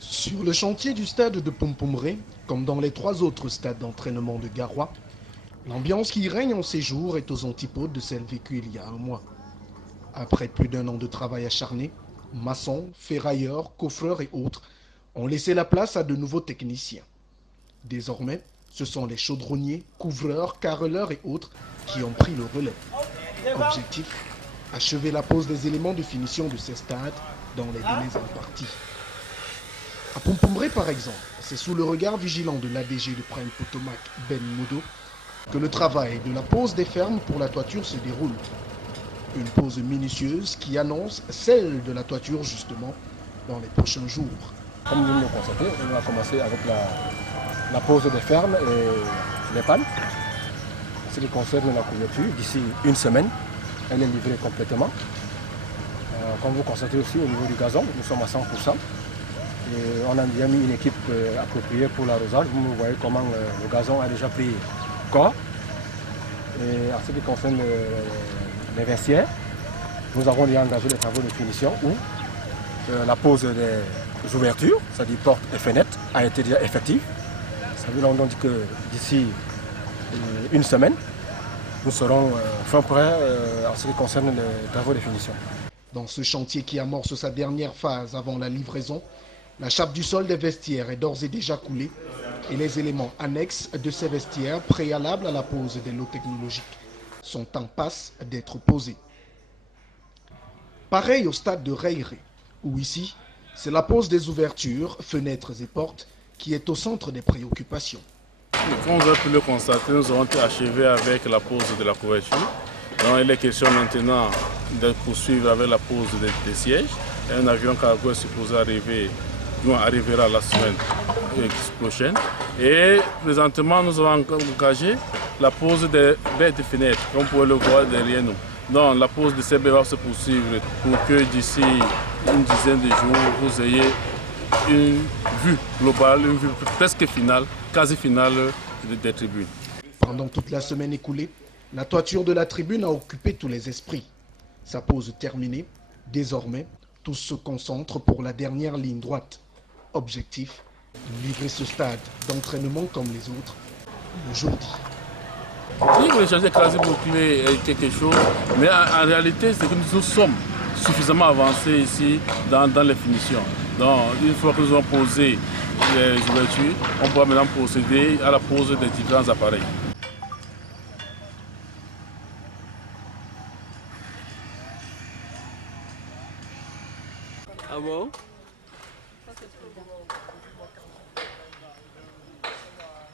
Sur le chantier du stade de Pompomré, comme dans les trois autres stades d'entraînement de Garoua, l'ambiance qui règne en ces jours est aux antipodes de celle vécue il y a un mois. Après plus d'un an de travail acharné, maçons, ferrailleurs, coffreurs et autres ont laissé la place à de nouveaux techniciens. Désormais, ce sont les chaudronniers, couvreurs, carreleurs et autres qui ont pris le relais. Objectif, achever la pose des éléments de finition de ces stades dans les délais impartis. À Pompomré par exemple, c'est sous le regard vigilant de l'ADG de Prime Potomac, Ben Modo, que le travail de la pose des fermes pour la toiture se déroule. Une pose minutieuse qui annonce celle de la toiture justement dans les prochains jours. Comme vous le constatez, on va commencer avec la pose des fermes et les pannes. Ce qui concerne la couverture, d'ici une semaine, elle est livrée complètement. Comme vous constatez aussi au niveau du gazon, nous sommes à 100%. Et on a bien mis une équipe appropriée pour l'arrosage. Vous voyez comment le gazon a déjà pris corps. Et en ce qui concerne les vestiaires, nous avons déjà engagé les travaux de finition où la pose des ouvertures, c'est-à-dire portes et fenêtres, a été déjà effective. Ça veut dire que d'ici une semaine, nous serons fin prêts en ce qui concerne les travaux de finition. Dans ce chantier qui amorce sa dernière phase avant la livraison, la chape du sol des vestiaires est d'ores et déjà coulée et les éléments annexes de ces vestiaires préalables à la pose des lots technologiques sont en passe d'être posés. Pareil au stade de Reiré, où ici, c'est la pose des ouvertures, fenêtres et portes qui est au centre des préoccupations. Comme vous avez pu le constater, nous avons achevé avec la pose de la couverture. Donc il est question maintenant de poursuivre avec la pose des sièges. Un avion cargo est supposé arrivera la semaine prochaine. Et présentement, nous avons engagé la pose des baies de fenêtres, comme vous pouvez le voir derrière nous. Donc la pose de ces baies va se poursuivre pour que d'ici une dizaine de jours, vous ayez une vue globale, une vue presque finale, quasi finale des tribunes. Pendant toute la semaine écoulée, la toiture de la tribune a occupé tous les esprits. Sa pose terminée, désormais, tous se concentrent pour la dernière ligne droite. Objectif, livrer ce stade d'entraînement comme les autres le jour dit. Oui, le changer quasi beaucoup quelque chose, mais en réalité, c'est que nous sommes suffisamment avancés ici dans les finitions. Donc, une fois que nous avons posé les ouvertures, on pourra maintenant procéder à la pose des différents appareils. Ah bon?